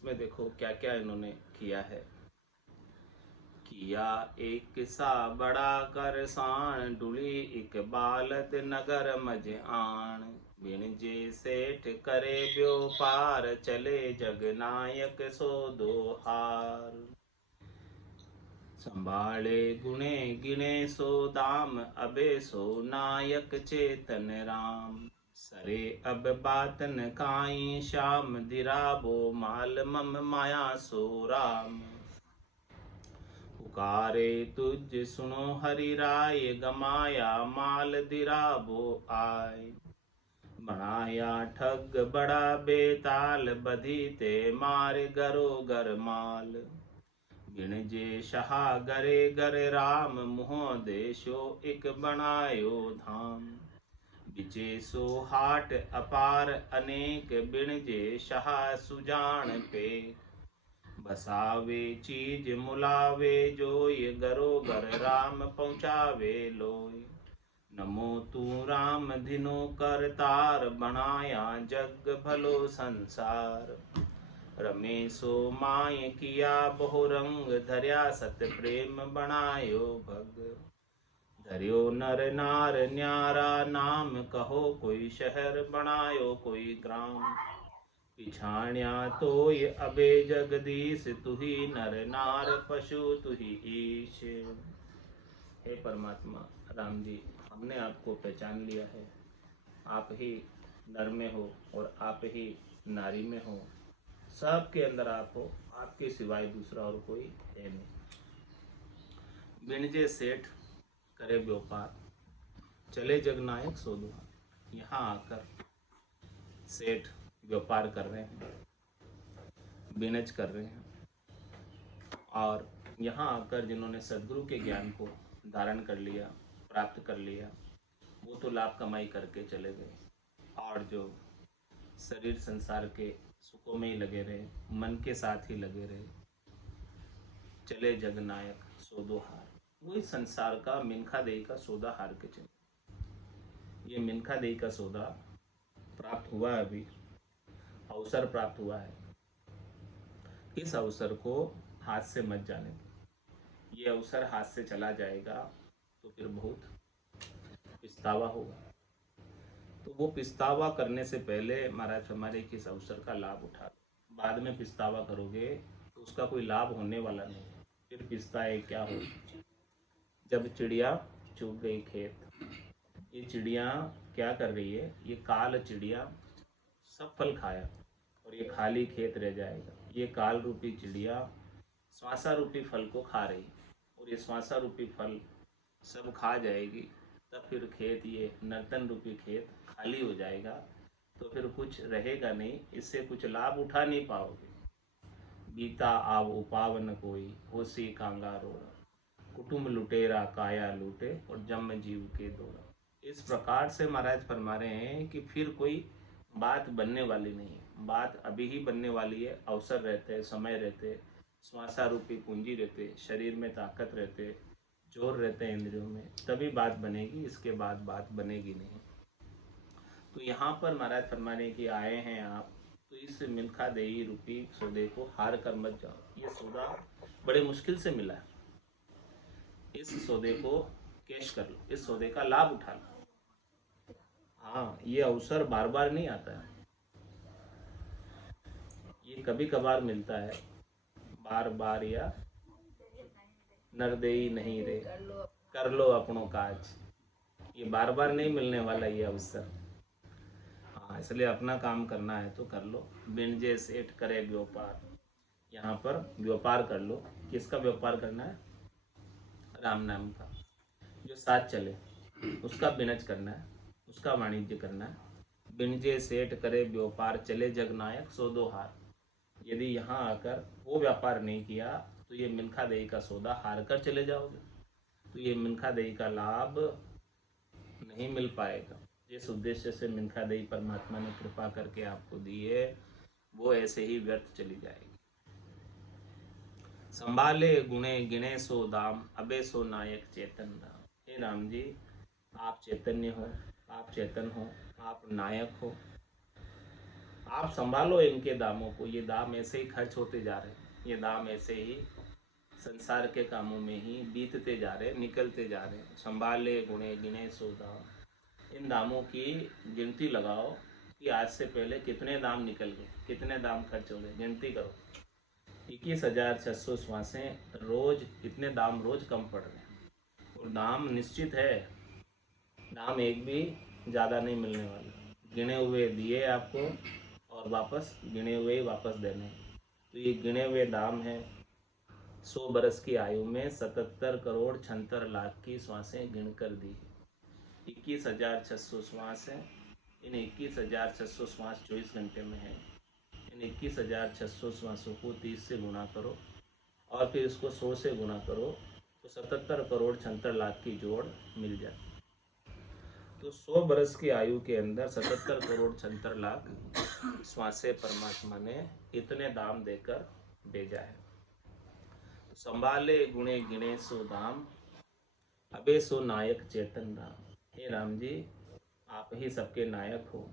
इसमें देखो क्या क्या इन्होंने किया है। किया एक सा बड़ा कर सान, डुली एक बालद नगर मज आन। बिन जे सेठ करे व्यापार, चले जग नायक सो दो हार। संभाले गुणे गिणे सो दाम, अबे सो नायक चेतन राम। सरे अब बात न काई श्याम, दिराबो माल मम माया सो राम। पुकारे तुझ सुनो हरि राय, गमाया माल दिराबो आय। बनाया ठग बड़ा बेताल, बधी ते मारे गरो गर माल। बिन जे शहा गरे गर राम, मुँह देशो एक बनायो धाम। बिचे सो हाट अपार अनेक, बिन जे शहा सुजान पे। बसावे चीज मुलावे जोय, गरो गर राम पहुँचावे लोय। नमो तू राम धिनो करतार, बनाया जग भलो संसार। रमेशो माय किया बहुरंग, धर्या सत प्रेम बनायो भग। धर्यो नर नार न्यारा नाम, कहो कोई शहर बनायो कोई ग्राम। पिछाण्या तोय अबे जगदीश, तुही नर नार पशु तुही ईश। हे परमात्मा राम जी, हमने आपको पहचान लिया है। आप ही नर में हो और आप ही नारी में हो, सबके अंदर आप हो, आपके सिवाय दूसरा और कोई है नहीं। बिनजे सेठ करे व्यापार, चले जगनायक सो दुहार। यहाँ आकर सेठ व्यापार कर रहे हैं, बिनज कर रहे हैं, और यहाँ आकर जिन्होंने सदगुरु के ज्ञान को धारण कर लिया, प्राप्त कर लिया, वो तो लाभ कमाई करके चले गए। और जो शरीर संसार के सुखों में ही लगे रहे, मन के साथ ही लगे रहे, चले जगनायक सौदो हार। वही संसार का मिनखा देई का सौदा हार के चले। ये मिनखा देई का सौदा प्राप्त हुआ है, अभी अवसर प्राप्त हुआ है। इस अवसर को हाथ से मत जाने दो। ये अवसर हाथ से चला जाएगा तो फिर बहुत पछतावा होगा। तो वो पछतावा करने से पहले महाराज हमारे किस अवसर का लाभ उठा लो। बाद में पछतावा करोगे तो उसका कोई लाभ होने वाला नहीं, फिर पछताए क्या हो। जब चिड़िया चुग गई खेत, ये चिड़िया क्या कर रही है, ये काल चिड़िया सब फल खाया और ये खाली खेत रह जाएगा। ये काल रूपी चिड़िया श्वासा रूपी फल को खा रही, और ये श्वासा रूपी फल सब खा जाएगी, तब फिर खेत, ये नर्तन रूपी खेत खाली हो जाएगा। तो फिर कुछ रहेगा नहीं, इससे कुछ लाभ उठा नहीं पाओगे। बीता आव उपावन कोई, होसी कांगारो, कुटुंब लुटेरा काया लूटे, और जम जीव के दौरा। इस प्रकार से महाराज फरमा रहे हैं कि फिर कोई बात बनने वाली नहीं है। बात अभी ही बनने वाली है। अवसर रहते, समय रहते, श्वासा रूपी पूंजी रहते, शरीर में ताकत रहते, जोर रहते हैं इंद्रियों में, तभी बात बनेगी। इसके बाद बात बनेगी नहीं। तो यहाँ पर महाराज फरमाने की आए हैं आप, तो इस मिल्खा देही रूपी सौदे को हार कर मत जाओ। ये सौदा बड़े मुश्किल से मिला है, इस सौदे को कैश कर लो, इस सौदे का लाभ उठा लो। हाँ, ये अवसर बार बार नहीं आता है, ये कभी कभार मिलता है। बार बार या नरदेई नहीं रे, कर लो अपनों काज। ये बार बार नहीं मिलने वाला ये अवसर। हाँ, इसलिए अपना काम करना है तो कर लो। बिनजे सेठ करे व्यापार, यहाँ पर व्यापार कर लो। किसका व्यापार करना है? राम नाम का। जो साथ चले उसका बिनज करना है, उसका वाणिज्य करना है। बिनजे सेठ करे व्यापार, चले जगनायक सो दो हार। यदि यहाँ आकर वो व्यापार नहीं किया तो ये मिल्खा देही का सौदा हार कर चले जाओगे, तो ये मिल्खा देही का लाभ नहीं मिल पाएगा। जिस उद्देश्य से मिल्खा देही परमात्मा ने कृपा करके आपको दी है, वो ऐसे ही व्यर्थ चली जाएगी। संभाले गुणे गिणे सो दाम, अबे सो नायक चेतन राम। हे राम जी, आप चैतन्य हो, आप चेतन हो, आप नायक हो, आप संभालो इनके दामों को। ये दाम ऐसे ही खर्च होते जा रहे हैं, ये दाम ऐसे ही संसार के कामों में ही बीतते जा रहे हैं, निकलते जा रहे हैं। संभाले गुणे गिने सो दाम। इन दामों की गिनती लगाओ कि आज से पहले कितने दाम निकल गए, कितने दाम खर्च हो गए, गिनती करो। 21,600 श्वासें रोज, इतने दाम रोज कम पड़ रहे हैं। और दाम निश्चित है, दाम एक भी ज़्यादा नहीं मिलने वाला। गिने हुए दिए आपको और वापस गिने हुए ही वापस देने हैं। तो ये गिने हुए दाम है। 100 बरस की आयु में 77,76,00,000 की श्वासें गिन कर दी। 21,600 श्वास है। इन 21,600 श्वास 24 घंटे में है। इन 21,600 श्वासों को 30 से गुणा करो और फिर इसको 100 से गुणा करो तो 77,76,00,000 की जोड़ मिल जाती है। तो 100 बरस की आयु के अंदर 77,76,00,000 श्वासें परमात्मा ने इतने दाम देकर भेजा है। तो संभाले गुणे गिणे सो दाम, अबे सो नायक चेतन राम। हे राम जी, आप ही सबके नायक हो,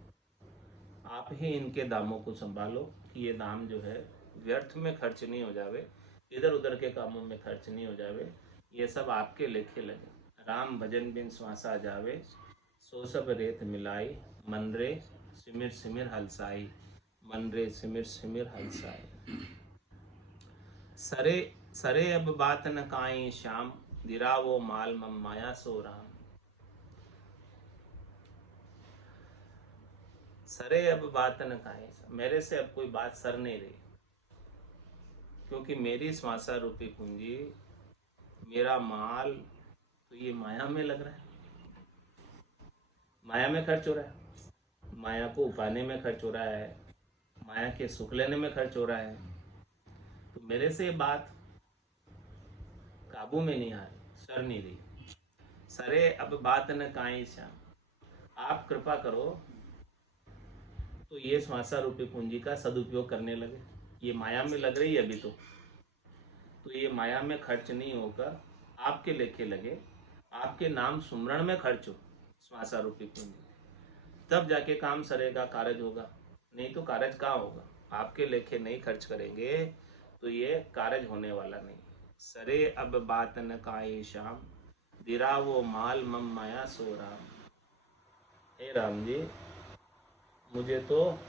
आप ही इनके दामों को संभालो कि ये दाम जो है व्यर्थ में खर्च नहीं हो जावे, इधर उधर के कामों में खर्च नहीं हो जावे। ये सब आपके लेखे लगे। राम भजन बिन श्वासा जावे, सो सब रेत मिलाई। मन रे सिमिर सिमिर हलसाई, मन रे सिमिर सिमिर हलसाई। सरे सरे अब बात न काई श्याम, दिरावो माल मम माया सो राम। सरे अब बात न काई, मेरे से अब कोई बात सर नहीं रही, क्योंकि मेरी श्वासा रूपी पूंजी, मेरा माल तो ये माया में लग रहा है, माया में खर्च हो रहा है, माया को उपाने में खर्च हो रहा है, माया के सुख लेने में खर्च हो रहा है। तो मेरे से बात काबू में नहीं आ रही, सर नहीं रही। सरे अब बात न काई श्याम, आप कृपा करो तो ये श्वासा रूपी पूंजी का सदुपयोग करने लगे। ये माया में लग रही है अभी तो ये माया में खर्च नहीं होकर आपके लेखे लगे, आपके नाम सुमरण में खर्च हो श्वासा रूपी पूंजी, तब जाके काम सरेगा, कारज होगा। नहीं तो कारज कहाँ होगा? आपके लेखे नहीं खर्च करेंगे तो ये कारज होने वाला नहीं। सरे अब बात न काए श्याम, दिरा वो माल मम माया सो राम। हे राम जी, मुझे तो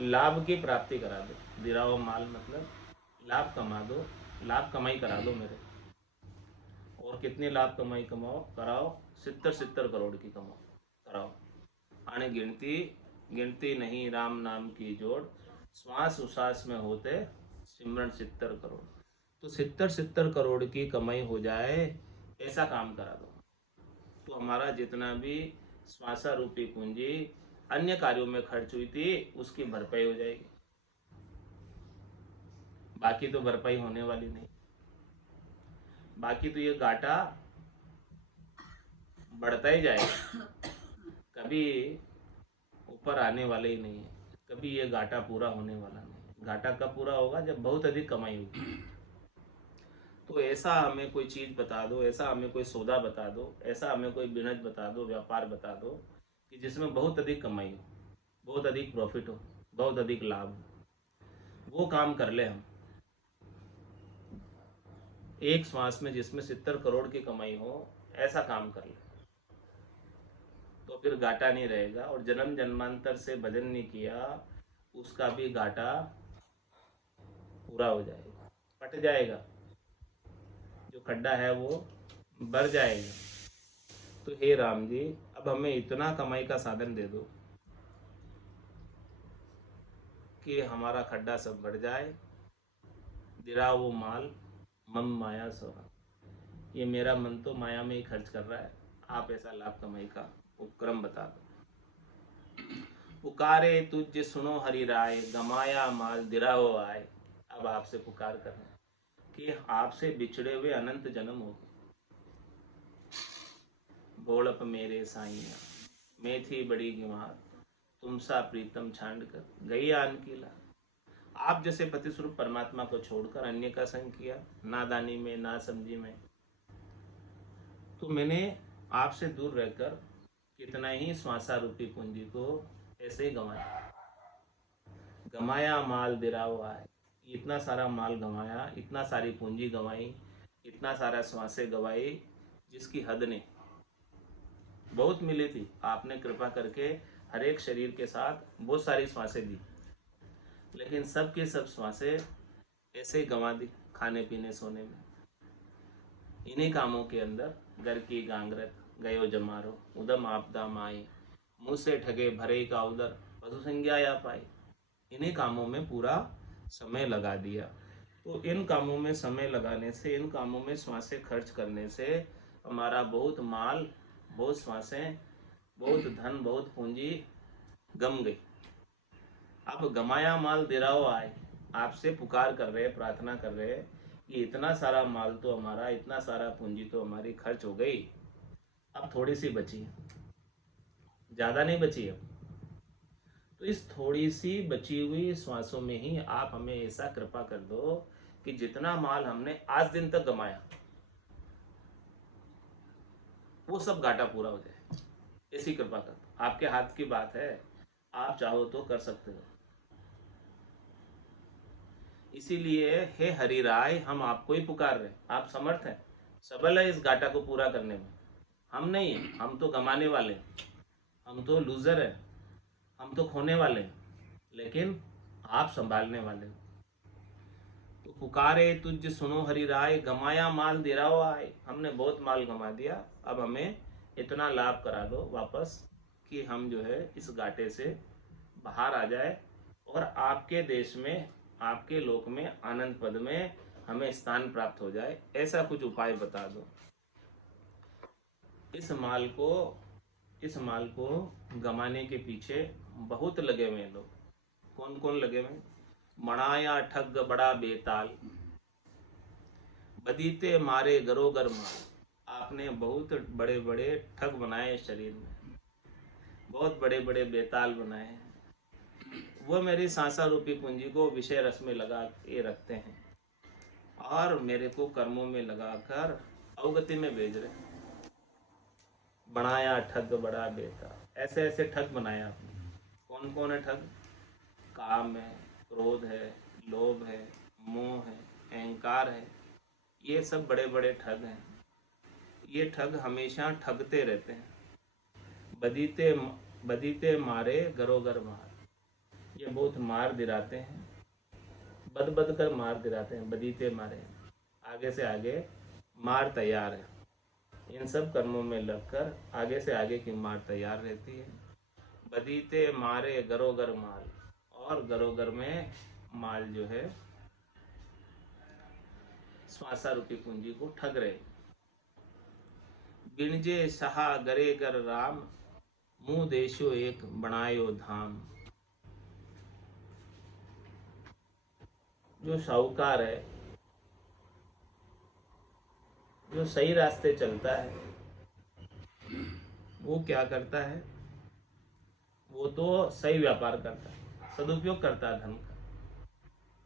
लाभ की प्राप्ति करा दो। दिरा वो माल मतलब लाभ कमा दो, लाभ कमाई करा दो मेरे। और कितनी लाभ कमाई कमाओ कराओ? 70 करोड़ की कमाओ कराओ। आने गिनती गिनती नहीं राम नाम की जोड़, श्वास उश्वास में होते सिमरण 70 करोड़। तो 70 करोड़ की कमाई हो जाए ऐसा काम करा दो, तो हमारा जितना भी श्वासा रूपी पूंजी अन्य कार्यों में खर्च हुई थी उसकी भरपाई हो जाएगी। बाकी तो भरपाई होने वाली नहीं, बाकी तो ये घाटा बढ़ता ही जाएगा, कभी ऊपर आने वाले ही नहीं है। कभी ये घाटा पूरा होने वाला नहीं। घाटा कब पूरा होगा? जब बहुत अधिक कमाई होगी। तो ऐसा हमें कोई चीज़ बता दो, ऐसा हमें कोई सौदा बता दो, ऐसा हमें कोई बिजनेस बता दो, व्यापार बता दो कि जिसमें बहुत अधिक कमाई हो, बहुत अधिक प्रॉफिट हो, बहुत अधिक लाभ हो। वो काम कर ले हम एक श्वास में, जिसमें 70 करोड़ की कमाई हो, ऐसा काम कर ले तो फिर घाटा नहीं रहेगा। और जन्म जन्मांतर से भजन नहीं किया उसका भी घाटा पूरा हो जाएगा, पट जाएगा, जो खड्डा है वो भर जाएगा। तो हे राम जी, अब हमें इतना कमाई का साधन दे दो कि हमारा खड्डा सब भर जाए। दिरा वो माल मम माया सोरा, ये मेरा मन तो माया में ही खर्च कर रहा है, आप ऐसा लाभ कमाई का उपक्रम बता दो। पुकारे तुझ सुनो हरि राय, गमाया माल दिरा हो आए। अब आपसे पुकार कर रहे हैं कि आपसे बिछड़े हुए अनंत जन्म हो गए। बोलप मेरे साइया, मैं थी बड़ी गिमार, तुमसा प्रीतम छांड कर गई आन की ला। आप जैसे पति स्वरूप परमात्मा को छोड़कर अन्य का संग किया, नादानी में, ना समझी में, तो मैंने आपसे दूर रहकर कितना ही श्वासा रूपी पूंजी को ऐसे ही गंवाया। गमाया माल दिरा हुआ है, इतना सारा माल गंवाया, इतना सारी पूंजी गंवाई, इतना सारा श्वासें गंवाई जिसकी हद नहीं। बहुत मिली थी, आपने कृपा करके हर एक शरीर के साथ बहुत सारी श्वासें दी, लेकिन सब की सब श्वासें ऐसे ही गंवा दी खाने पीने सोने में। इन्हीं कामों के अंदर घर की गांगरत गयो जमारो, उदम आपदा माई, मुँह से ठगे भरे का उदर, पशु संज्ञा या पाई। इन्हीं कामों में पूरा समय लगा दिया। तो इन कामों में समय लगाने से, इन कामों में श्वासें खर्च करने से हमारा बहुत माल, बहुत श्वासें, बहुत धन, बहुत पूंजी गम गई। अब गमाया माल दिराओ आए, आपसे पुकार कर रहे, प्रार्थना कर रहे कि इतना सारा माल तो हमारा, इतना सारा पूंजी तो हमारी खर्च हो गई, अब थोड़ी सी बची है, ज़्यादा नहीं बची अब। तो इस थोड़ी सी बची हुई श्वासों में ही आप हमें ऐसा कृपा कर दो कि जितना माल हमने आज दिन तक गमाया वो सब घाटा पूरा हो जाए, ऐसी कृपा कर दो। आपके हाथ की बात है, आप चाहो तो कर सकते हो। इसीलिए हे हरि राय, हम आपको ही पुकार रहे। आप समर्थ हैं, सबल है इस घाटा को पूरा करने में। हम नहीं हैं, हम तो गंवाने वाले हैं, हम तो लूजर हैं, हम तो खोने वाले हैं, लेकिन आप संभालने वाले हो। तो पुकारे तुझ सुनो हरि राय, गमाया माल दिराओ आए। हमने बहुत माल गंवा दिया, अब हमें इतना लाभ करा दो वापस कि हम जो है इस घाटे से बाहर आ जाए और आपके देश में, आपके लोक में, आनंद पद में हमें स्थान प्राप्त हो जाए। ऐसा कुछ उपाय बता दो। इस माल को गंवाने के पीछे बहुत लगे हुए लोग। कौन कौन लगे हुए? मणाया ठग बड़ा बेताल, बदीते मारे गरोगर माल। आपने बहुत बड़े बड़े ठग बनाए शरीर में, बहुत बड़े बड़े बेताल बनाए हैं। वो मेरी सांसा रूपी पूंजी को विषय रस में लगा के रखते हैं और मेरे को कर्मों में लगाकर अवगति में भेज रहे हैं। बनाया ठग बड़ा बेताल, ऐसे ऐसे ठग बनाया आपने। कौन कौन है ठग? काम है, क्रोध है, लोभ है, मोह है, अहंकार है, ये सब बड़े बड़े ठग हैं। ये ठग हमेशा ठगते रहते हैं। बदीते बदीते मारे गरोगर मार, ये बहुत मार दिलाते हैं, बद बद कर मार दिलाते हैं। बदीते मारे, आगे से आगे मार तैयार है। इन सब कर्मों में लगकर आगे से आगे की मार तैयार रहती है। बदीते मारे गरोगर माल, और गरोगर में माल जो है श्वासा रूपी पूंजी को ठग रहे। बिनजे सहा गरे गर राम, मुँह देशो एक बनायो धाम। जो साहूकार है, जो सही रास्ते चलता है, वो क्या करता है? वो तो सही व्यापार करता है, सदुपयोग करता है धन का,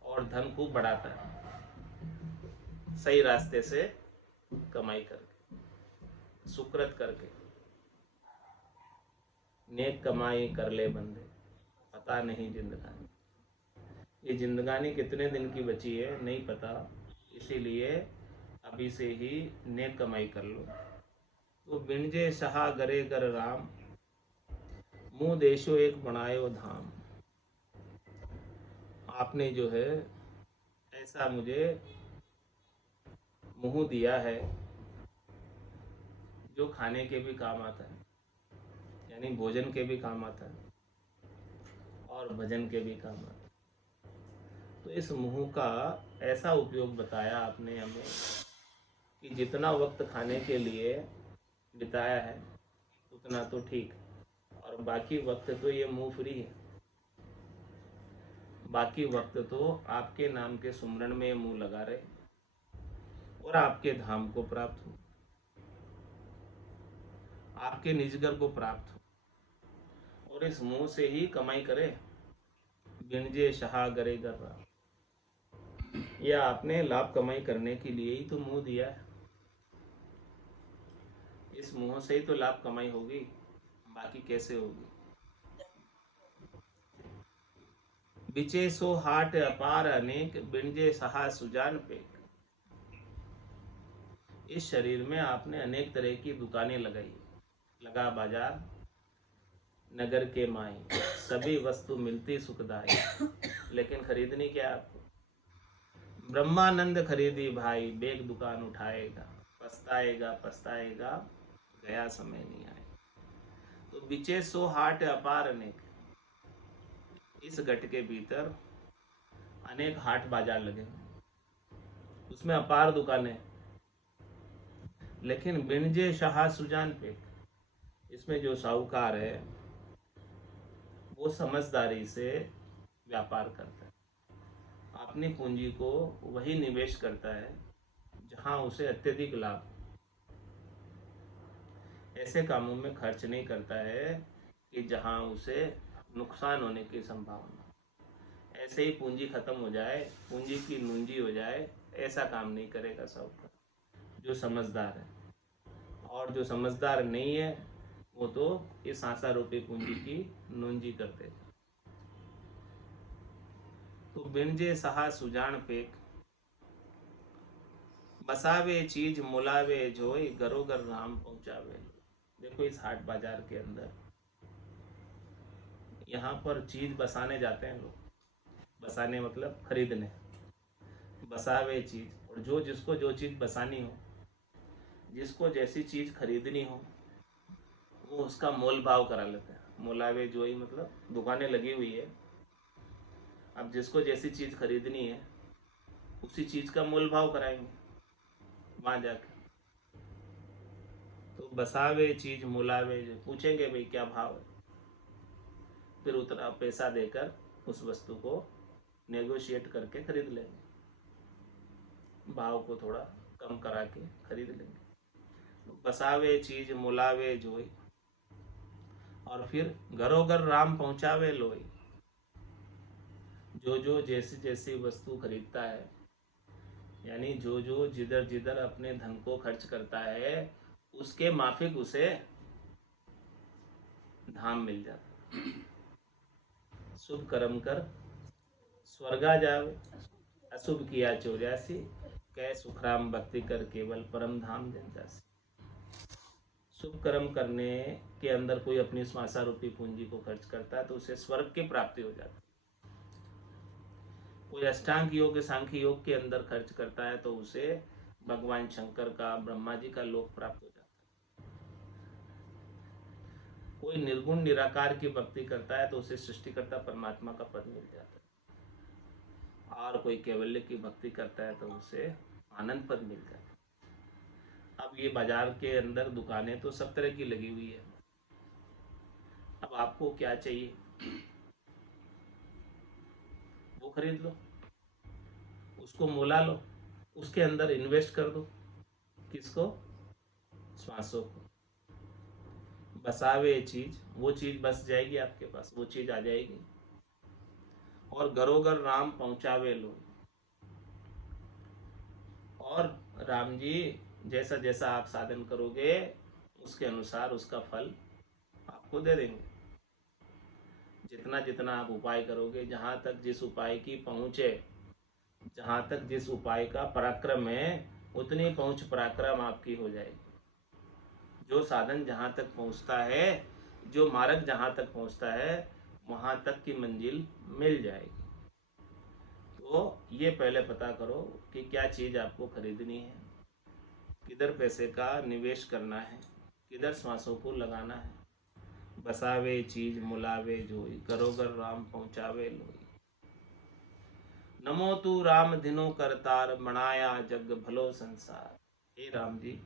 और धन को बढ़ाता है सही रास्ते से कमाई करके, सुकृत करके। नेक कमाई कर ले बंदे, पता नहीं जिंदगानी। ये जिंदगानी कितने दिन की बची है नहीं पता, इसीलिए अभी से ही नेक कमाई कर लो। तो बिनजे सहा गरे कर राम, मुँह देशो एक बनायो धाम। आपने जो है ऐसा मुझे मुँह दिया है जो खाने के भी काम आता है, यानी भोजन के भी काम आता है और भजन के भी काम आता है। तो इस मुँह का ऐसा उपयोग बताया आपने हमें कि जितना वक्त खाने के लिए बिताया है उतना तो ठीक, और बाकी वक्त तो ये मुँह फ्री है। बाकी वक्त तो आपके नाम के सुमरण में मुँह लगा रहे और आपके धाम को प्राप्त हो, आपके निजगर को प्राप्त हो, और इस मुंह से ही कमाई करे। बिनजे शहा गरे कर रहा, यह आपने लाभ कमाई करने के लिए ही तो मुंह दिया है। इस मुंह से ही तो लाभ कमाई होगी, बाकी कैसे होगी? बिचे सो हाट अपार अनेक, बिनजे सहा सुजान पेट। इस शरीर में आपने अनेक तरह की दुकानें लगाई, लगा बाजार नगर के माई, सभी वस्तु मिलती सुखदाई, लेकिन खरीदनी क्या आपको? ब्रह्मानंद खरीदी भाई, बेग दुकान उठाएगा, पछताएगा पछताएगा, गया समय नहीं आएगा। तो बिचे सो हाट अपार अनेक, इस गट के भीतर अनेक हाट बाजार लगे हुए, उसमें अपार दुकानें, लेकिन बिनजे शाह सुजान पे, इसमें जो साहूकार है वो समझदारी से व्यापार करता है, अपनी पूंजी को वही निवेश करता है जहां उसे अत्यधिक लाभ, ऐसे कामों में खर्च नहीं करता है कि जहां उसे नुकसान होने की संभावना, ऐसे ही पूंजी खत्म हो जाए, पूंजी की नूंजी हो जाए, ऐसा काम नहीं करेगा साहूकार जो समझदार है। और जो समझदार नहीं है वो तो इस आशा रूपी पूंजी की नूंजी कर देगा। तो बिनजे सहा सुजान पेक, बसावे चीज मुलावे जोई, गरोगर राम पहुंचावे। देखो इस हाट बाजार के अंदर यहाँ पर चीज बसाने जाते हैं लोग, बसाने मतलब खरीदने, बसावे चीज, और जो जिसको जो चीज बसानी हो, जिसको जैसी चीज खरीदनी हो, वो उसका मोल भाव करा लेते हैं। मुलावे जोई मतलब दुकानें लगी हुई है, अब जिसको जैसी चीज खरीदनी है उसी चीज का मोल भाव कराएंगे वहां जाके। तो बसावे चीज मुलावे जो, पूछेंगे भाई क्या भाव है, फिर उतना पैसा देकर उस वस्तु को नेगोशिएट करके खरीद लेंगे, भाव को थोड़ा कम करा के खरीद लेंगे। बसावे चीज मुलावे जोई, और फिर घरोघर राम पहुंचावे लोई। जो जो जैसी जैसी वस्तु खरीदता है, यानी जो जो जिधर जिधर अपने धन को खर्च करता है, उसके माफिक उसे धाम मिल जाता। शुभ कर्म कर स्वर्गा जावे, अशुभ किया 84, कै सुखराम भक्ति कर केवल परम धाम जन जासी। शुभ कर्म करने के अंदर कोई अपनी श्वासा रूपी पूंजी को खर्च करता है तो उसे स्वर्ग की प्राप्ति हो जाती है। कोई अष्टांग योग सांख्य योग के अंदर खर्च करता है तो उसे भगवान शंकर का, ब्रह्मा जी का लोक प्राप्त हो जाता है। कोई निर्गुण निराकार की भक्ति करता है तो उसे सृष्टिकर्ता परमात्मा का पद मिल जाता है, और कोई कैवल्य की भक्ति करता है तो उसे आनंद पद मिल जाता है। अब ये बाजार के अंदर दुकानें तो सब तरह की लगी हुई है, अब आपको क्या चाहिए वो खरीद लो, उसको मोला लो, उसके अंदर इन्वेस्ट कर दो। किसको? श्वासों को। बसावे चीज, वो चीज बस जाएगी आपके पास, वो चीज आ जाएगी। और घरोघर राम पहुंचावे लो, और राम जी जैसा जैसा आप साधन करोगे उसके अनुसार उसका फल आपको दे देंगे। जितना जितना आप उपाय करोगे, जहाँ तक जिस उपाय की पहुँच है, जहाँ तक जिस उपाय का पराक्रम है, उतनी पहुँच पराक्रम आपकी हो जाएगी। जो साधन जहाँ तक पहुँचता है, जो मार्ग जहाँ तक पहुँचता है, वहाँ तक की मंजिल मिल जाएगी। तो ये पहले पता करो कि क्या चीज़ आपको खरीदनी है, किधर पैसे का निवेश करना है, किधर श्वासों को लगाना है। बसावे चीज मुलावे जोई, घरोघर राम पहुंचावे लोई। नमो तू राम दिनो करतार, बनाया जग भलो संसार। हे राम जी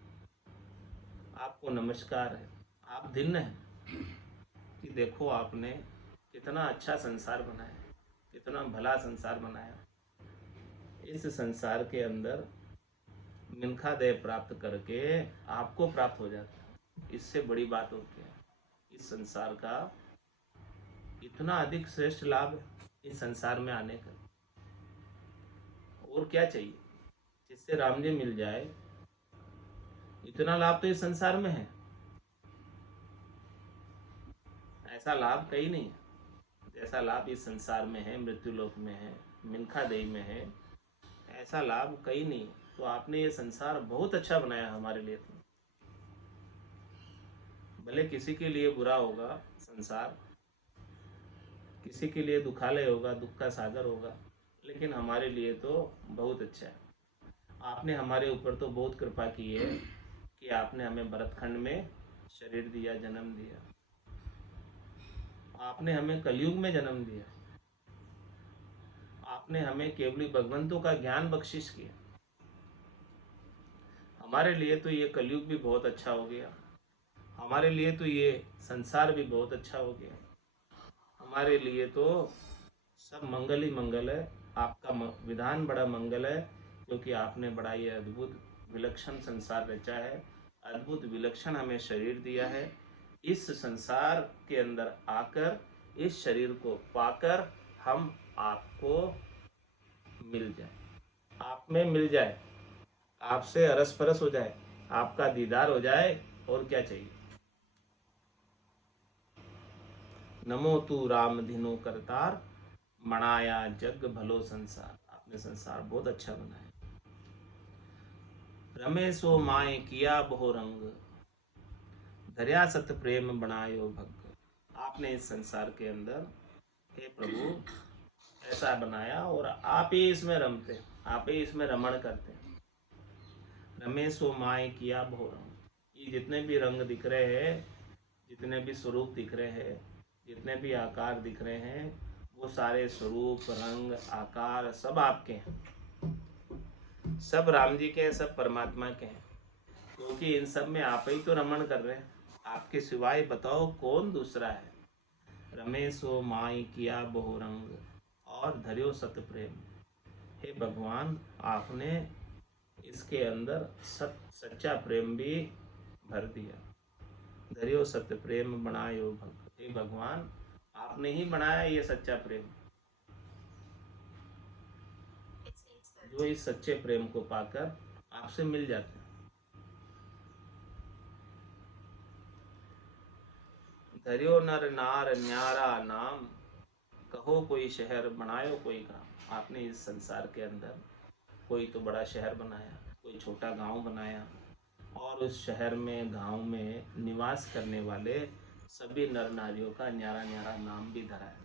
आपको नमस्कार है, आप दिन हैं कि देखो आपने कितना अच्छा संसार बनाया, कितना भला संसार बनाया। इस संसार के अंदर मिनखा देह प्राप्त करके आपको प्राप्त हो जाता है, इससे बड़ी बात और क्या है। इस संसार का इतना अधिक श्रेष्ठ लाभ इस संसार में आने का, और क्या चाहिए जिससे राम जी मिल जाए। इतना लाभ तो इस संसार में है, ऐसा लाभ कहीं नहीं है। जैसा लाभ इस संसार में है, मृत्युलोक में है, मिनखा देही में है, ऐसा लाभ कहीं नहीं। तो आपने ये संसार बहुत अच्छा बनाया हमारे लिए। तो भले किसी के लिए बुरा होगा संसार, किसी के लिए दुखालय होगा, दुख का सागर होगा, लेकिन हमारे लिए तो बहुत अच्छा है। आपने हमारे ऊपर तो बहुत कृपा की है कि आपने हमें भरतखंड में शरीर दिया, जन्म दिया। आपने हमें कलयुग में जन्म दिया। आपने हमें केवली भगवंतों का ज्ञान बख्शिश किया। हमारे लिए तो ये कलयुग भी बहुत अच्छा हो गया। हमारे लिए तो ये संसार भी बहुत अच्छा हो गया। हमारे लिए तो सब मंगल ही मंगल है। आपका विधान बड़ा मंगल है, क्योंकि आपने बड़ा ये अद्भुत विलक्षण संसार रचा है, अद्भुत विलक्षण हमें शरीर दिया है। इस संसार के अंदर आकर, इस शरीर को पाकर हम आपको मिल जाए, आप में मिल जाए, आपसे अरस परस हो जाए, आपका दीदार हो जाए, और क्या चाहिए। नमो तू राम धिनो करतार, मनाया जग भलो संसार। आपने संसार बहुत अच्छा बनाया। रमेशो माए किया बहु रंग, धर्या सत प्रेम बनायो भग। आपने इस संसार के अंदर, हे प्रभु, ऐसा बनाया और आप ही इसमें रमते, आप ही इसमें रमण करते। रमेशो माए किया बहु रंग। ये जितने भी रंग दिख रहे हैं, जितने भी स्वरूप दिख रहे हैं, जितने भी आकार दिख रहे हैं, वो सारे स्वरूप, रंग, आकार सब आपके हैं, सब राम जी के हैं, सब परमात्मा के हैं, क्योंकि इन सब में आप ही तो रमण कर रहे हैं। आपके सिवाय बताओ कौन दूसरा है। रमेशो माई किया बहु रंग, और धर्यो सत प्रेम। हे भगवान, आपने इसके अंदर सच्चा प्रेम भी भर दिया। धर्यो सत्य प्रेम बनायो भग। हे भगवान, आपने ही बनाया ये सच्चा प्रेम, जो इस सच्चे प्रेम को पाकर आपसे मिल जाते हैं। धर्यो नर नार न्यारा नाम, कहो कोई शहर बनायो कोई गांव। आपने इस संसार के अंदर कोई तो बड़ा शहर बनाया, कोई छोटा गांव बनाया, और उस शहर में, गांव में निवास करने वाले सभी नर नारियों का न्यारा न्यारा नाम भी धरा है।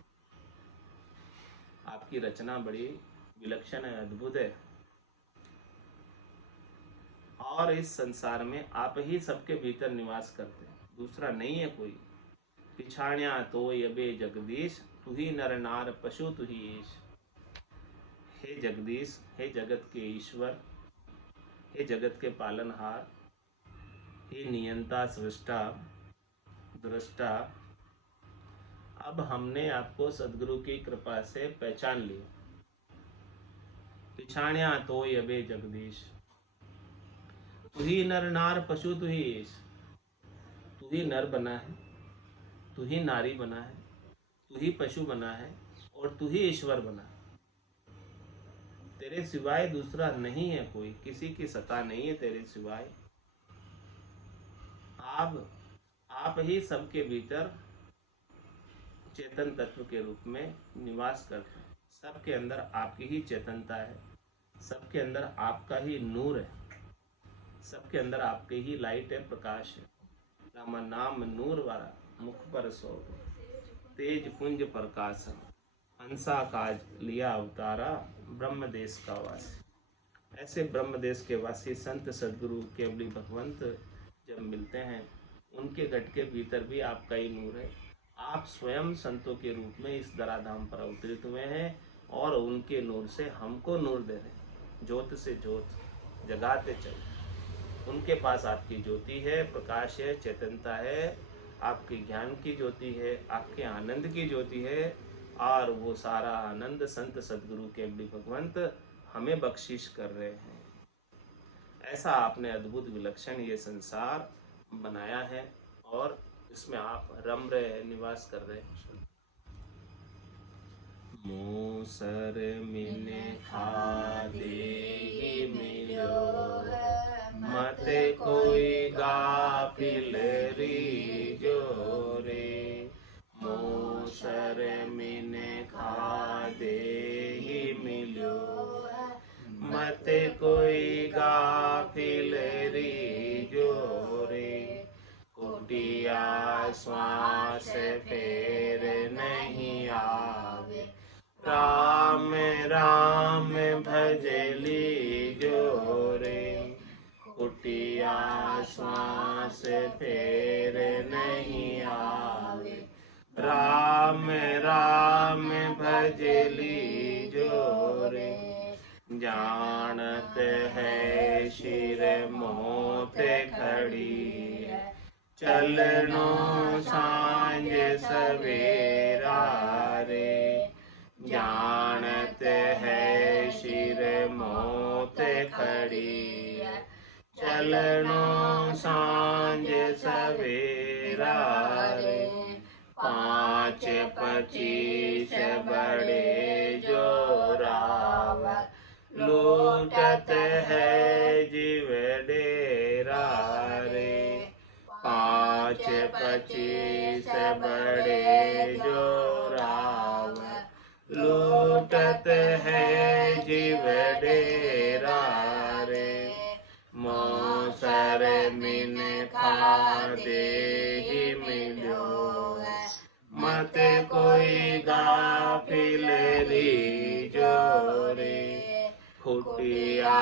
आपकी रचना बड़ी विलक्षण है, अद्भुत है, और इस संसार में आप ही सबके भीतर निवास करते हैं, दूसरा नहीं है कोई। पिछाण्या तो यबे जगदीश, तू ही नर नार पशु तू ही ईश। हे जगदीश, हे जगत के ईश्वर, हे जगत के पालनहार, हे नियंता सृष्टा दृष्टा, अब हमने आपको सदगुरु की कृपा से पहचान लिया। पिछाण्या तो यबे जगदीश, तू ही नर नार पशु तू ही ईश। तू ही नर बना है, तू ही नारी बना है, तू ही पशु बना है, और तू ही ईश्वर बना है। तेरे सिवाय दूसरा नहीं है कोई, किसी की सत्ता नहीं है तेरे सिवाय। आप ही सबके भीतर चेतन तत्व के रूप में निवास करते हैं। सबके अंदर आपकी ही चेतनता है, सबके अंदर आपका ही नूर है, सबके अंदर आपकी ही लाइट है, प्रकाश है। रामा नाम नूर वाला मुख पर सो, तेज पुंज प्रकाश, हंसा काज लिया अवतारा, ब्रह्म देश का वासी। ऐसे ब्रह्म देश के वासी संत सदगुरु केवली भगवंत जब मिलते हैं, उनके घट के भीतर भी आपका ही नूर है। आप स्वयं संतों के रूप में इस धराधाम पर अवतरित हुए हैं, और उनके नूर से हमको नूर दे रहे हैं। ज्योत से ज्योत जगाते चले। उनके पास आपकी ज्योति है, प्रकाश है, चेतनता है, आपके ज्ञान की ज्योति है, आपके आनंद की ज्योति है, और वो सारा आनंद संत सदगुरु केवली भगवंत हमें बख्शिश कर रहे हैं। ऐसा आपने अद्भुत विलक्षण ये संसार बनाया है, और इसमें आप रम रहे हैं, निवास कर रहे हैं। मूसर मिने खादे मिलो, मत कोई गाफिल रीजो रे। मूसर मिने श्वास फिर नहीं आवे। राम राम भजली जोरे, कुटिया श्वास फिर नहीं आवे। राम राम भजली जोरे, जानत है शिर मोत खड़ी है। चलनो सांझ सवेरा रे, जानत है शिर मोत खड़ी है। चलनो सांझ सवेरा रे, 5 25 बड़े जोरावर। लूटत है जीव डेरा रे, 5 25 बड़े जोरावर। लूटत है जीव डेरा रे, मौसर मिन खा दे मिलो है। मत कोई गाफिल री जोरे, कुटिया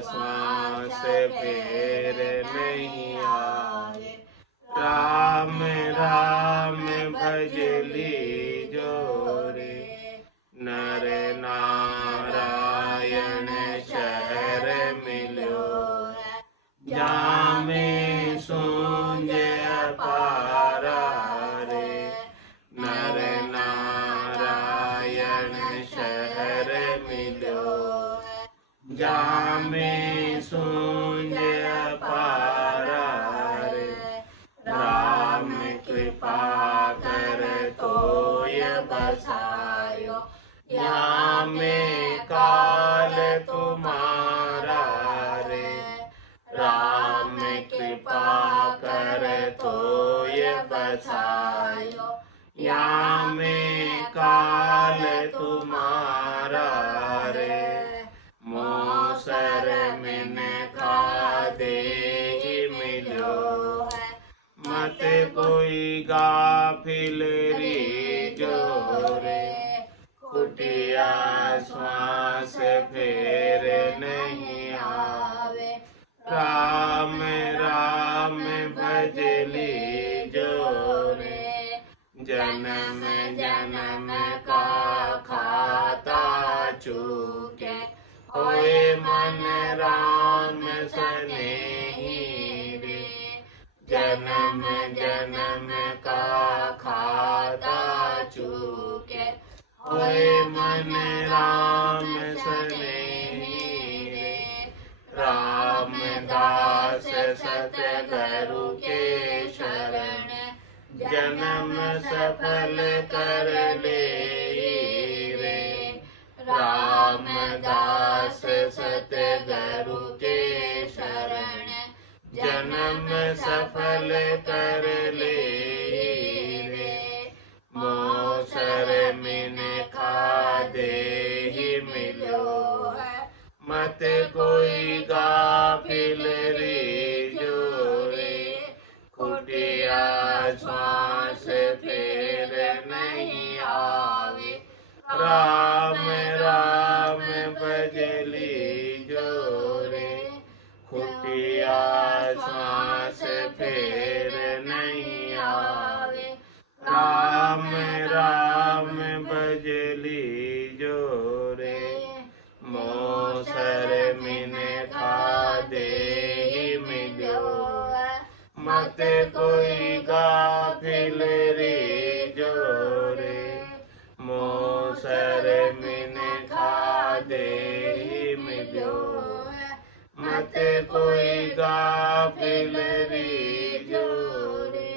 श्वास फिर नहीं आवे। राम राम भजली जोरे, नर नारायण शहर मिलो है। जामे सूंज अपारा रे, नर नारायण शहर मिलो है। जामे सूंज अपारा रे, राम कृपा कर तोय बसायो। यहाँ में काल तुम्हारा रे, राम कृपा कर तोय बसायो। यहाँ में काल तुम्हारा रे, मौसर मिन खा दे मिलो है। मत कोई गाफिल री जोरे, कुटिया श्वास फिर नहीं आवे। राम राम भजली जोरे, जन्म जन्म का खाता चूके। होए मन राम सनेही रे, जन्म जन्म का खाता चूके। होए मन राम सनेही रे, रामदास सतगुरु के शरण। जन्म सफल कर ले रे, रामदास सतगुरु के शरण। जन्म सफल कर ले रे, मौसर मिन खा दे मिलो है। मत कोई गाफिल री जोरे, कुटिया श्वास फिर नहीं आवे। राम राम भजली जोरे, कुटिया श्वास फिर नहीं आवे। राम राम भजली जोरे, मौसर मिन खा दे मिलो है। मत कोई गाफिल री जोरे, मौसर मिन खा दे मिलो है। मत कोई गाफिल री जोरे।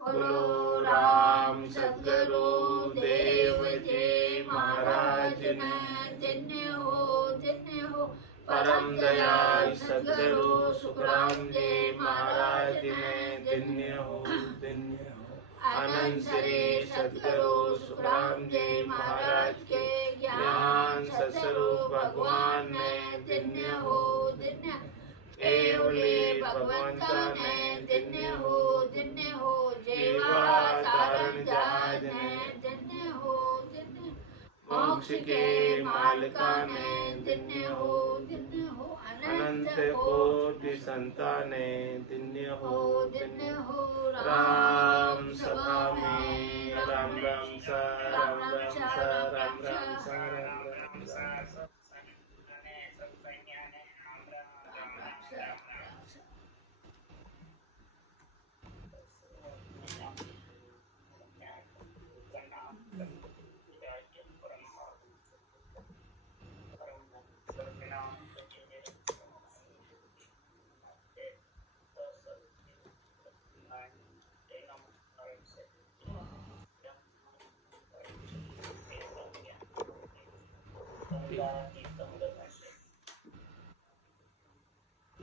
बोलो राम सतगुरु देव जी महाराज ने धन्य हो। परम दयाल सतगुरु सुखराम जी महाराज ने धन्य हो। आनंद श्री सतगुरु सुखराम जी महाराज के ज्ञान सतस्वरूप भगवान ने धन्य हो। केवले भगवंताने धन्य हो जेवा तारण जहाजने धन्य हो मोक्ष के मालिकाने धन्य हो अनंत कोटि संताने धन्य हो राम सभा में राम राम सा राम राम सा राम राम सा राम राम सा Thank you.